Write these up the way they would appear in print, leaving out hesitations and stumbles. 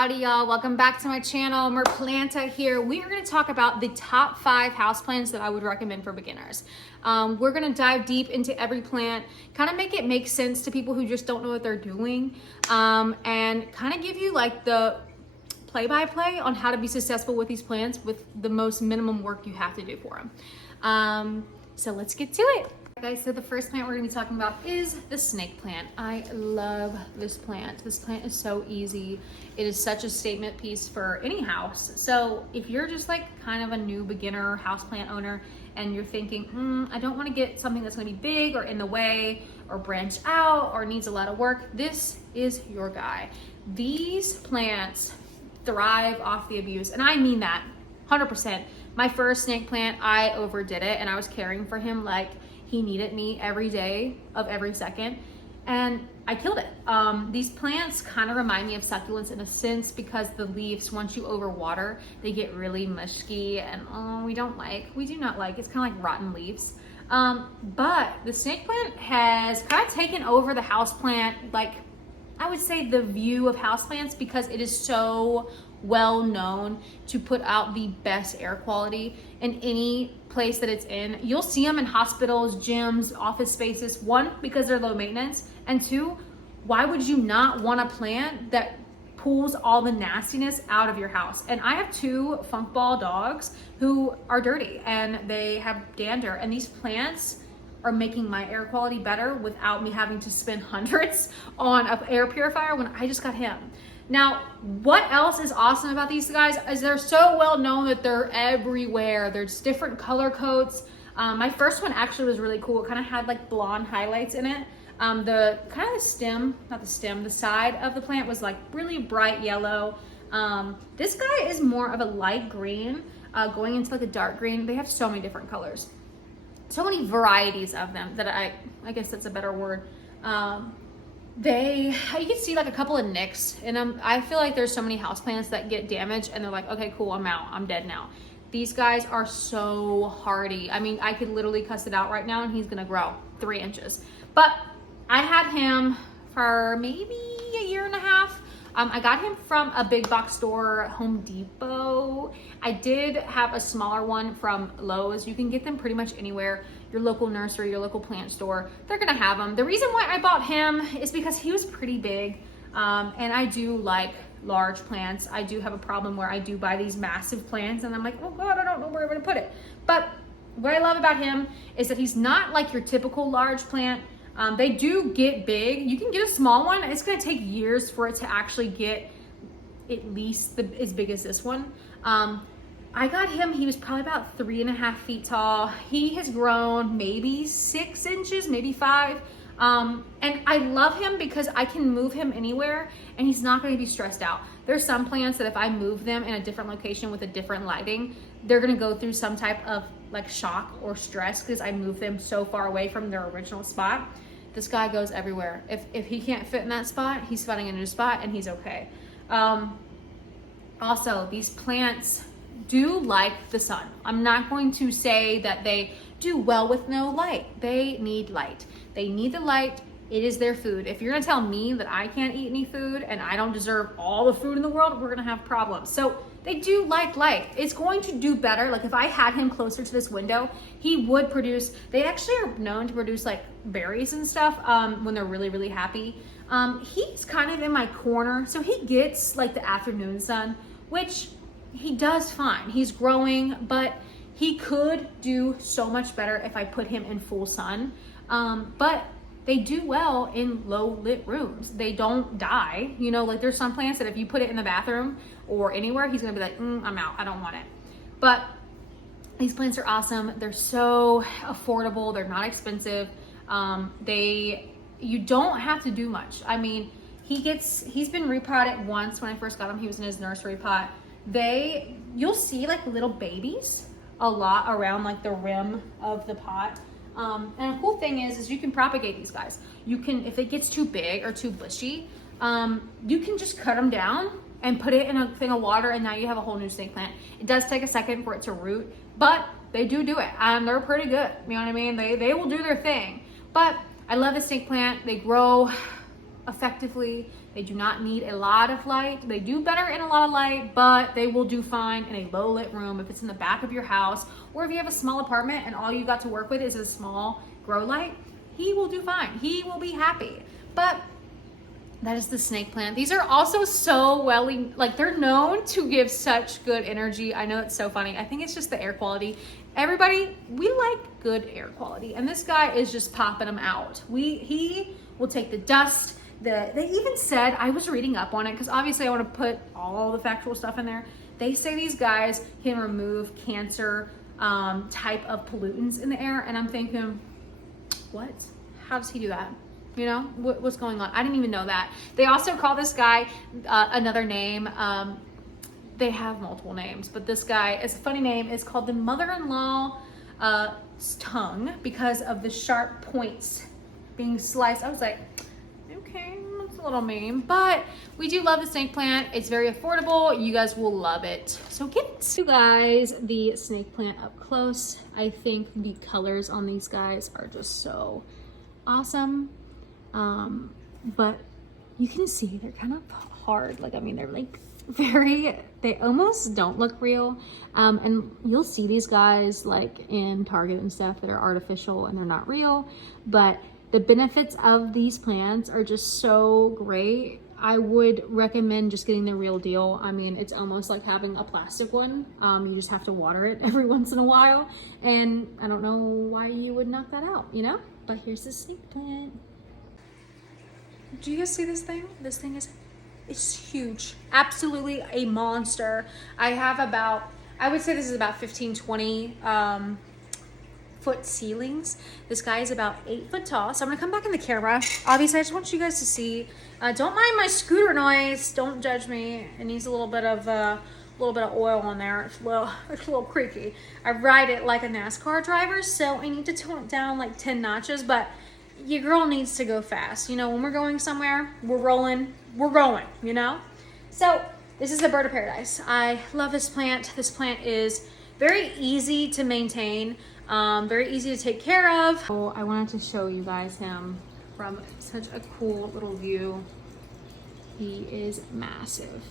Howdy y'all, welcome back to my channel. Merplanta here. We are going to talk about the top 5 houseplants that I would recommend for beginners. We're going to dive deep into every plant, kind of make it make sense to people who just don't know what they're doing, and kind of give you like the play-by-play on how to be successful with these plants with the most minimum work you have to do for them. So let's get to it. Guys, so the first plant we're going to be talking about is the snake plant. I love this plant. This plant is so easy. It is such a statement piece for any house. So if you're just like kind of a new beginner houseplant owner and you're thinking, I don't want to get something that's going to be big or in the way or branch out or needs a lot of work, this is your guy. These plants thrive off the abuse, and I mean that 100%. My first snake plant, I overdid it and I was caring for him like he needed me every day of every second, and I killed it. These plants kind of remind me of succulents in a sense because the leaves, once you overwater, they get really musky and we do not like, it's kind of like rotten leaves. But the snake plant has kind of taken over the houseplant, like I would say the view of houseplants, because it is so well known to put out the best air quality in any place that it's in. You'll see them in hospitals, gyms, office spaces. One, because they're low maintenance, and two, why would you not want a plant that pulls all the nastiness out of your house? And I have 2 funk ball dogs who are dirty and they have dander, and these plants are making my air quality better without me having to spend hundreds on an air purifier when I just got him. Now, what else is awesome about these guys is they're so well known that they're everywhere. There's different color coats. My first one actually was really cool. It kind of had like blonde highlights in it. The side of the plant was like really bright yellow. This guy is more of a light green, going into like a dark green. They have so many different colors. So many varieties of them that I guess that's a better word. You can see like a couple of nicks in them. I feel like there's so many houseplants that get damaged and they're like, okay, cool, I'm out, I'm dead now. These guys are so hardy. I mean, I could literally cuss it out right now and he's gonna grow 3 inches. But I had him for maybe a year and a half. I got him from a big box store, Home Depot. I did have a smaller one from Lowe's. You can get them pretty much anywhere. Your local nursery, your local plant store, they're gonna have them. The reason why I bought him is because he was pretty big, and I do like large plants. I do have a problem where I do buy these massive plants and I'm like, oh God, I don't know where I'm gonna put it. But what I love about him is that he's not like your typical large plant. They do get big. You can get a small one. It's gonna take years for it to actually get at least as big as this one. I got him, he was probably about 3.5 feet tall. He has grown maybe 6 inches, maybe 5. And I love him because I can move him anywhere and he's not gonna be stressed out. There's some plants that if I move them in a different location with a different lighting, they're gonna go through some type of like shock or stress because I move them so far away from their original spot. This guy goes everywhere. If he can't fit in that spot, he's finding a new spot and he's okay. Also, these plants do like the sun. I'm not going to say that they do well with no light. They need light. They need the light. It is their food. If you're gonna tell me that I can't eat any food and I don't deserve all the food in the world, we're gonna have problems. So they do like light. It's going to do better. Like if I had him closer to this window, he would produce, they actually are known to produce like berries and stuff when they're really, really happy. He's kind of in my corner, so he gets like the afternoon sun, which he does fine. He's growing, but he could do so much better if I put him in full sun. But they do well in low lit rooms. They don't die. You know, like there's some plants that if you put it in the bathroom or anywhere, he's gonna be like, I'm out, I don't want it. But these plants are awesome. They're so affordable. They're not expensive. You don't have to do much. I mean, he's been repotted once when I first got him. He was in his nursery pot. You'll see like little babies a lot around like the rim of the pot. And the cool thing is you can propagate these guys. You can, if it gets too big or too bushy, you can just cut them down and put it in a thing of water and now you have a whole new snake plant. It does take a second for it to root, but they do it and they're pretty good. You know what I mean? They will do their thing. But I love the snake plant. They grow effectively. They do not need a lot of light. They do better in a lot of light, but they will do fine in a low lit room if it's in the back of your house, or if you have a small apartment and all you got to work with is a small grow light. He will do fine. He will be happy. But that is the snake plant. These are also so like they're known to give such good energy. I know it's so funny. I think it's just the air quality. Everybody, we like good air quality, and this guy is just popping them out. He will take the dust. They even said, I was reading up on it because obviously I want to put all the factual stuff in there. They say these guys can remove cancer type of pollutants in the air, and I'm thinking, what? How does he do that? You know, what's going on? I didn't even know that. They also call this guy another name. They have multiple names, but this guy, it's a funny name, is called the mother-in-law tongue because of the sharp points being sliced. I was like, okay, that's a little mean, but we do love the snake plant. It's very affordable. You guys will love it. So get to guys the snake plant up close. I think the colors on these guys are just so awesome. But you can see they're kind of hard. Like, I mean, they're like they almost don't look real. And you'll see these guys like in Target and stuff that are artificial and they're not real, but the benefits of these plants are just so great. I would recommend just getting the real deal. I mean, it's almost like having a plastic one. You just have to water it every once in a while. And I don't know why you would knock that out, you know? But here's the snake plant. Do you guys see this thing? This thing it's huge. Absolutely a monster. I have about, I would say this is about 15, 20 foot ceilings. This guy is about 8 foot tall. So I'm gonna come back in the camera. Obviously, I just want you guys to see. Don't mind my scooter noise. Don't judge me. It needs a little bit of oil on there. It's a little creaky. I ride it like a NASCAR driver, so I need to tone it down like 10 notches, but your girl needs to go fast. You know, when we're going somewhere, we're rolling, you know? So this is the bird of paradise. I love this plant. This plant is very easy to maintain, very easy to take care of. So I wanted to show you guys him from such a cool little view. He is massive.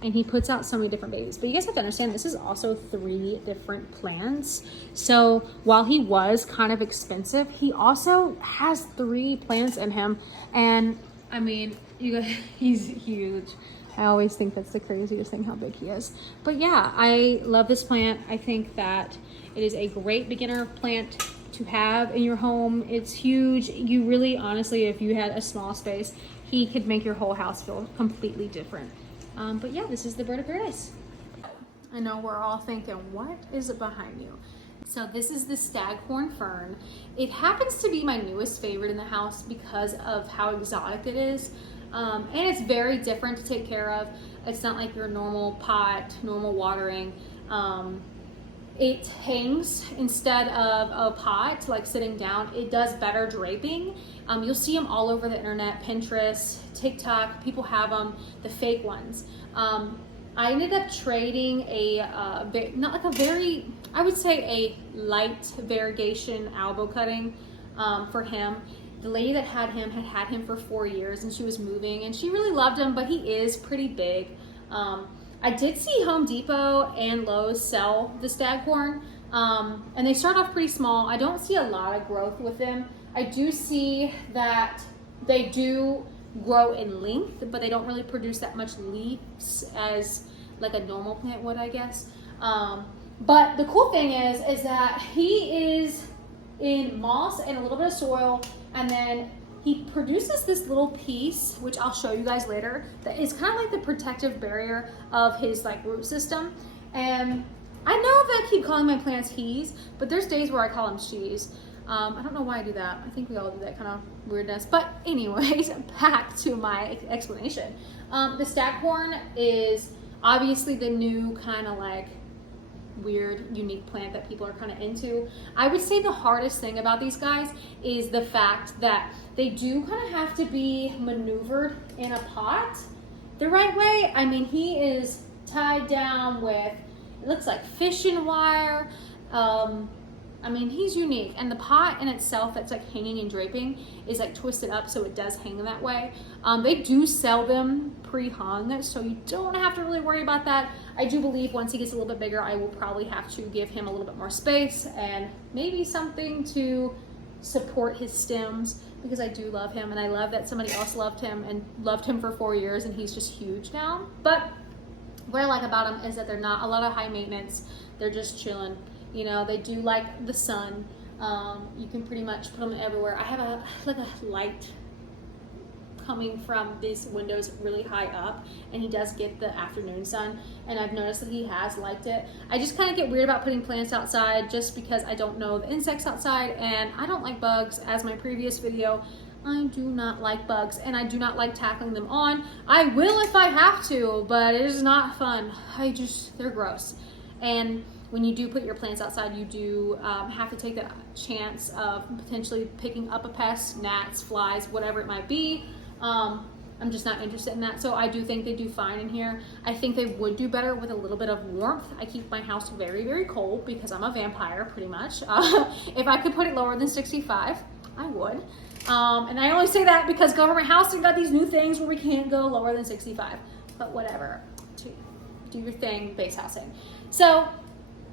And he puts out so many different babies. But you guys have to understand, this is also 3 different plants. So while he was kind of expensive, he also has 3 plants in him. And I mean, you guys, he's huge. I always think that's the craziest thing, how big he is. But yeah, I love this plant. I think that it is a great beginner plant to have in your home. It's huge. You really, honestly, if you had a small space, he could make your whole house feel completely different. But yeah, this is the bird of paradise. I know we're all thinking, what is it behind you? So this is the staghorn fern. It happens to be my newest favorite in the house because of how exotic it is. And it's very different to take care of. It's not like your normal pot, normal watering. It hangs instead of a pot, like sitting down. It does better draping. You'll see them all over the internet, Pinterest, TikTok. People have them, the fake ones. I ended up trading not like a very, I would say a light variegation elbow cutting for him. The lady that had him for 4 years, and she was moving, and she really loved him, but he is pretty big. I did see Home Depot and Lowe's sell the staghorn, and they start off pretty small. I don't see a lot of growth with them. I do see that they do grow in length, but they don't really produce that much leaves as like a normal plant would, I guess. But the cool thing is that he is in moss and a little bit of soil, and then he produces this little piece, which I'll show you guys later, that is kind of like the protective barrier of his like root system. And I know that I keep calling my plants he's, but there's days where I call them she's. I don't know why I do that. I think we all do that kind of weirdness. But anyways, back to my explanation. The staghorn is obviously the new kind of like weird, unique plant that people are kind of into. I would say the hardest thing about these guys is the fact that they do kind of have to be maneuvered in a pot the right way. I mean, he is tied down with, it looks like fishing wire. I mean, he's unique. And the pot in itself that's like hanging and draping is like twisted up so it does hang that way. They do sell them pre-hung, so you don't have to really worry about that. I do believe once he gets a little bit bigger, I will probably have to give him a little bit more space and maybe something to support his stems, because I do love him, and I love that somebody else loved him and loved him for 4 years, and he's just huge now. But what I like about them is that they're not a lot of high maintenance. They're just chilling. You know, they do like the sun. You can pretty much put them everywhere. I have a light coming from these windows really high up, and he does get the afternoon sun, and I've noticed that he has liked it. I just kind of get weird about putting plants outside just because I don't know the insects outside, and I don't like bugs. As my previous video, I do not like bugs, and I do not like tackling them on. I will if I have to, but it is not fun. They're gross. And when you do put your plants outside, you do have to take that chance of potentially picking up a pest, gnats, flies, whatever it might be. I'm just not interested in that. So I do think they do fine in here. I think they would do better with a little bit of warmth. I keep my house very, very cold because I'm a vampire pretty much. If I could put it lower than 65, I would. And I only say that because government housing got these new things where we can't go lower than 65, but whatever, do your thing, base housing. So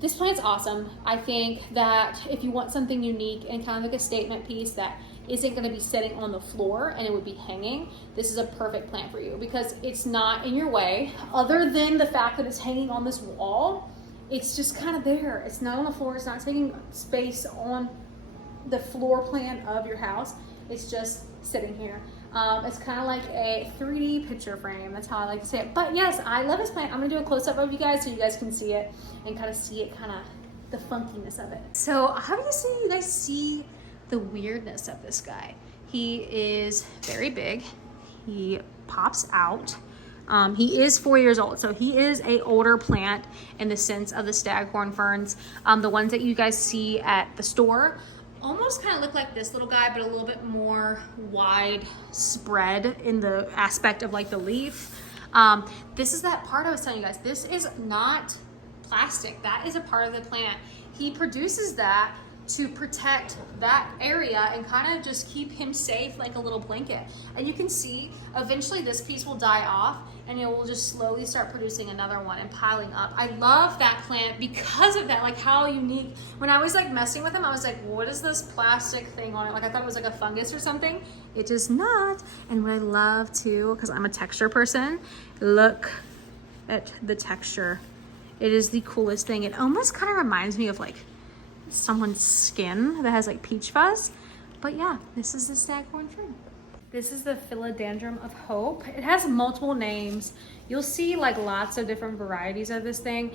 this plant's awesome. I think that if you want something unique and kind of like a statement piece that isn't going to be sitting on the floor and it would be hanging, this is a perfect plant for you because it's not in your way. Other than the fact that it's hanging on this wall, it's just kind of there. It's not on the floor. It's not taking space on the floor plan of your house. It's just sitting here. It's kind of like a 3D picture frame. That's how I like to say it. But yes, I love this plant. I'm gonna do a close-up of you guys so you guys can see it and kind of see it, kind of the funkiness of it. So obviously you guys see the weirdness of this guy. He is very big. He pops out. He is 4 years old, so he is a older plant in the sense of the staghorn ferns. The ones that you guys see at the store almost kind of look like this little guy, but a little bit more wide spread in the aspect of like the leaf. This is that part I was telling you guys. This is not plastic. That is a part of the plant. He produces that to protect that area and kind of just keep him safe like a little blanket. And you can see eventually this piece will die off and it will just slowly start producing another one and piling up. I love that plant because of that, like how unique. When I was like messing with him, I was like, what is this plastic thing on it? Like I thought it was like a fungus or something. It is not. And what I love too, because I'm a texture person, look at the texture. It is the coolest thing. It almost kind of reminds me of like someone's skin that has like peach fuzz. But yeah, this is the staghorn fern. This is the philodendron of hope. It has multiple names. You'll see like lots of different varieties of this thing,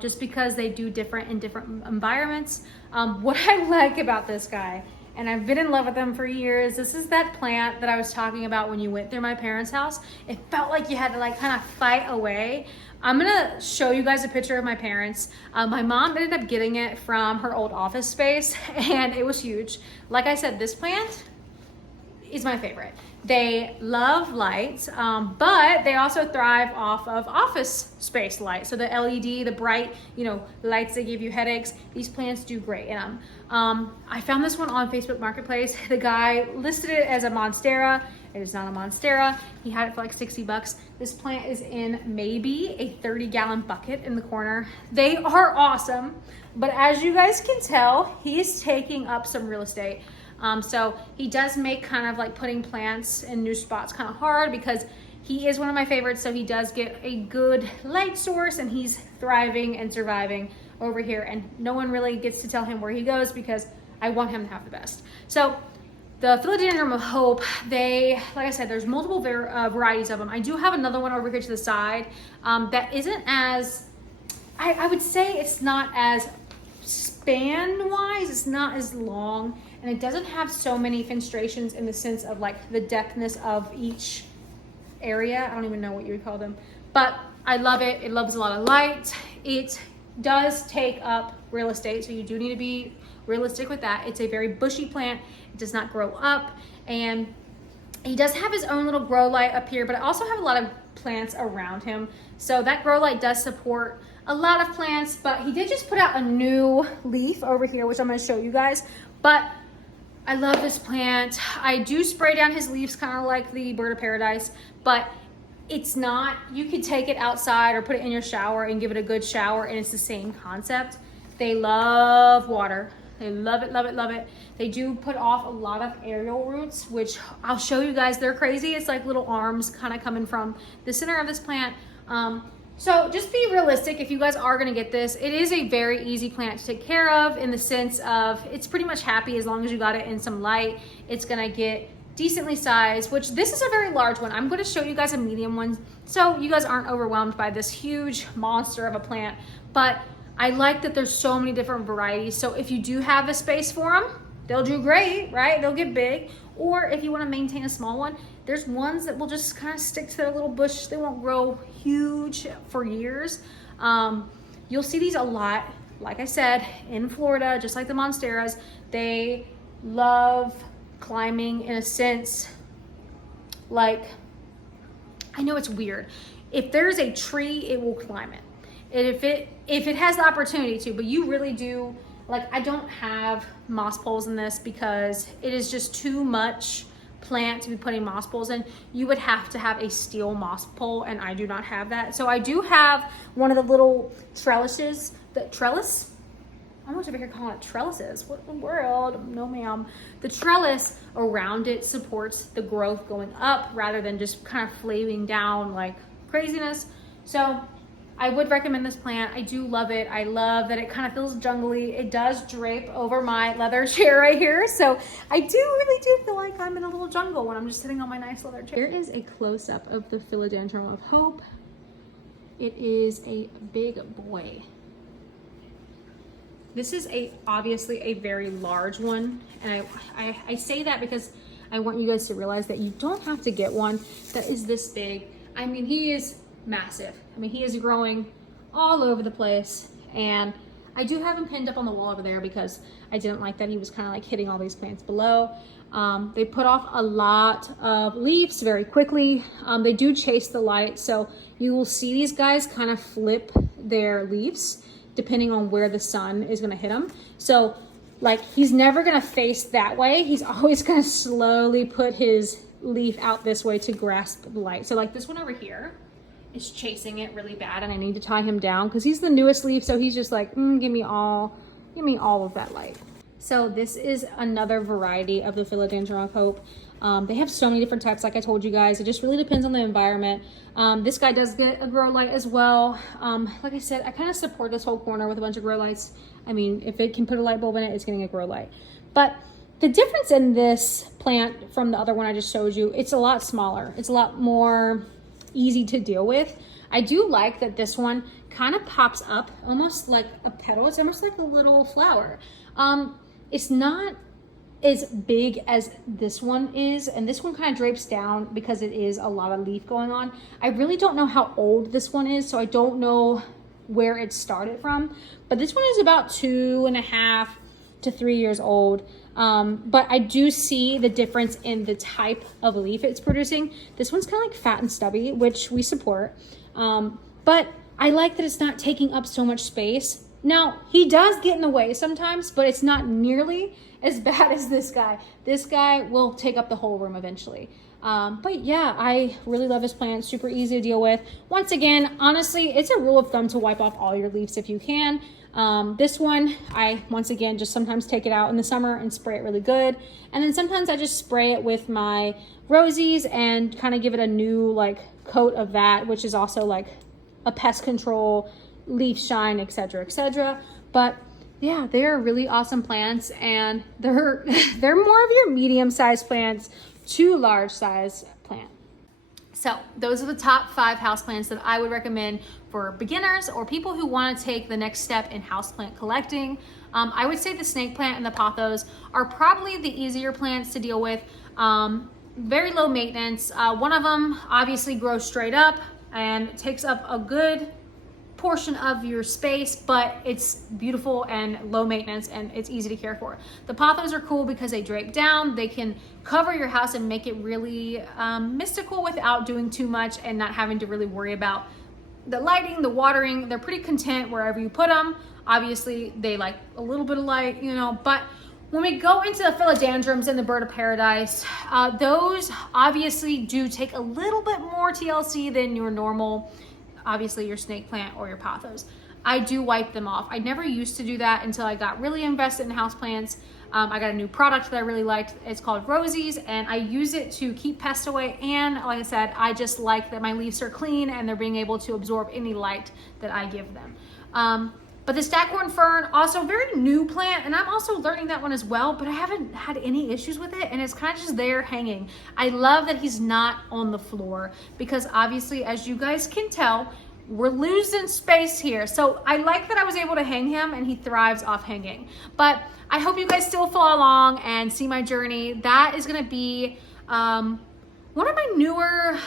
just because they do different in different environments. What I like about this guy, and I've been in love with them for years, this is that plant that I was talking about when you went through my parents' house. It felt like you had to like kind of fight away. I'm gonna show you guys a picture of my parents. My mom ended up getting it from her old office space and it was huge. Like I said, this plant is my favorite. They love lights, but they also thrive off of office space light. So the LED, the bright, lights that give you headaches, these plants do great in them. I found this one on Facebook Marketplace. The guy listed it as a monstera. It is not a monstera. He had it for like 60 bucks. This plant is in maybe a 30-gallon bucket in the corner. They are awesome, but as you guys can tell, he's taking up some real estate. So he does make kind of like putting plants in new spots kind of hard because he is one of my favorites. So he does get a good light source and he's thriving and surviving over here. And no one really gets to tell him where he goes because I want him to have the best. So the philodendron of hope, like I said, there's multiple varieties of them. I do have another one over here to the side that isn't as, I would say it's not as span-wise, it's not as long, and it doesn't have so many fenestrations in the sense of like the depthness of each area. I don't even know what you would call them, but I love it. It loves a lot of light. It does take up real estate, so you do need to be realistic with that. It's a very bushy plant. It does not grow up, and He does have his own little grow light up here, but I also have a lot of plants around him. So that grow light does support a lot of plants, but he did just put out a new leaf over here, which I'm gonna show you guys. But I love this plant. I do spray down his leaves kind of like the bird of paradise, but it's not, you could take it outside or put it in your shower and give it a good shower, and it's the same concept. They love water. They love it, love it, love it. They do put off a lot of aerial roots, which I'll show you guys. They're crazy. It's like little arms kind of coming from the center of this plant. So just be realistic if you guys are gonna get this. It is a very easy plant to take care of, in the sense of it's pretty much happy as long as you got it in some light. It's gonna get decently sized, which this is a very large one. I'm gonna show you guys a medium one so you guys aren't overwhelmed by this huge monster of a plant. But I like that there's so many different varieties. So if you do have a space for them, they'll do great, right? They'll get big. Or if you wanna maintain a small one, there's ones that will just kind of stick to their little bush. They won't grow huge for years. You'll see these a lot, like I said, in Florida, just like the monsteras. They love climbing, in a sense. Like, I know it's weird. If there's a tree, it will climb it. And if it has the opportunity to, but you really do, like, I don't have moss poles in this because it is just too much plant to be putting moss poles in. You would have to have a steel moss pole, and I do not have that. So I do have one of the little trellises, I'm over here calling it trellises. What in the world? No ma'am. The trellis around it supports the growth going up rather than just kind of flaming down like craziness. So I would recommend this plant. I do love it. I love that it kind of feels jungly. It does drape over my leather chair right here. So I really do feel like I'm in a little jungle when I'm just sitting on my nice leather chair. Here is a close-up of the Philodendron of Hope. It is a big boy. This is obviously a very large one. And I say that because I want you guys to realize that you don't have to get one that is this big. I mean, he is massive. I mean, he is growing all over the place, and I do have him pinned up on the wall over there because I didn't like that he was kind of like hitting all these plants below. They put off a lot of leaves very quickly. They do chase the light, so you will see these guys kind of flip their leaves depending on where the sun is going to hit them. So like, he's never going to face that way. He's always going to slowly put his leaf out this way to grasp the light. So like this one over here is chasing it really bad, and I need to tie him down because he's the newest leaf, so he's just like, give me all of that light. So this is another variety of the Philodendron of Hope. They have so many different types, like I told you guys. It just really depends on the environment. This guy does get a grow light as well. Like I said, I kind of support this whole corner with a bunch of grow lights. I mean, if it can put a light bulb in it, it's getting a grow light. But the difference in this plant from the other one I just showed you, it's a lot smaller. It's a lot more easy to deal with. I do like that this one kind of pops up almost like a petal. It's almost like a little flower. It's not as big as this one is, and this one kind of drapes down because it is a lot of leaf going on. I really don't know how old this one is, so I don't know where it started from, but this one is about 2.5 to 3 years old. But I do see the difference in the type of leaf it's producing. This one's kind of like fat and stubby, which we support. But I like that it's not taking up so much space. Now, he does get in the way sometimes, but it's not nearly as bad as this guy. This guy will take up the whole room eventually. But yeah, I really love this plant. Super easy to deal with. Once again, honestly, it's a rule of thumb to wipe off all your leaves if you can. This one, I, once again, just sometimes take it out in the summer and spray it really good. And then sometimes I just spray it with my rosies and kind of give it a new like coat of that, which is also like a pest control, leaf shine, etc., etc. But yeah, they're really awesome plants, and they're more of your medium-sized plants to large-size plant. So those are the top 5 houseplants that I would recommend for beginners or people who want to take the next step in houseplant collecting. I would say the snake plant and the pothos are probably the easier plants to deal with. Very low maintenance. One of them obviously grows straight up and takes up a good portion of your space, but it's beautiful and low maintenance and it's easy to care for. The pothos are cool because they drape down. They can cover your house and make it really mystical without doing too much and not having to really worry about the lighting, the watering. They're pretty content wherever you put them. Obviously, they like a little bit of light, you know, but when we go into the philodendrons and the bird of paradise, those obviously do take a little bit more TLC than your normal, obviously your snake plant or your pothos. I do wipe them off. I never used to do that until I got really invested in houseplants. I got a new product that I really liked. It's called Rosie's, and I use it to keep pests away. And like I said, I just like that my leaves are clean and they're being able to absorb any light that I give them. But the stackhorn fern, also very new plant, and I'm also learning that one as well, but I haven't had any issues with it, and it's kind of just there hanging. I love that he's not on the floor because obviously, as you guys can tell, we're losing space here. So I like that I was able to hang him and he thrives off hanging. But I hope you guys still follow along and see my journey. That is gonna be, one of my newer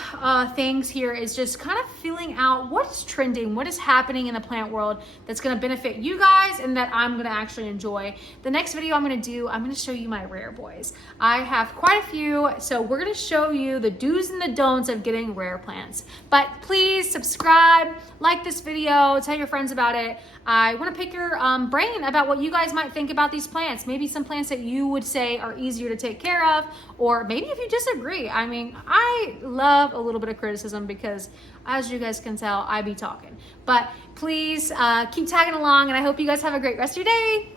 things here is just kind of feeling out what's trending, what is happening in the plant world that's gonna benefit you guys and that I'm gonna actually enjoy. The next video I'm gonna show you my rare boys. I have quite a few, so we're gonna show you the do's and the don'ts of getting rare plants. But please subscribe, like this video, tell your friends about it. I wanna pick your brain about what you guys might think about these plants. Maybe some plants that you would say are easier to take care of, or maybe if you disagree. I mean, I love a little bit of criticism because as you guys can tell, I be talking. But please keep tagging along and I hope you guys have a great rest of your day.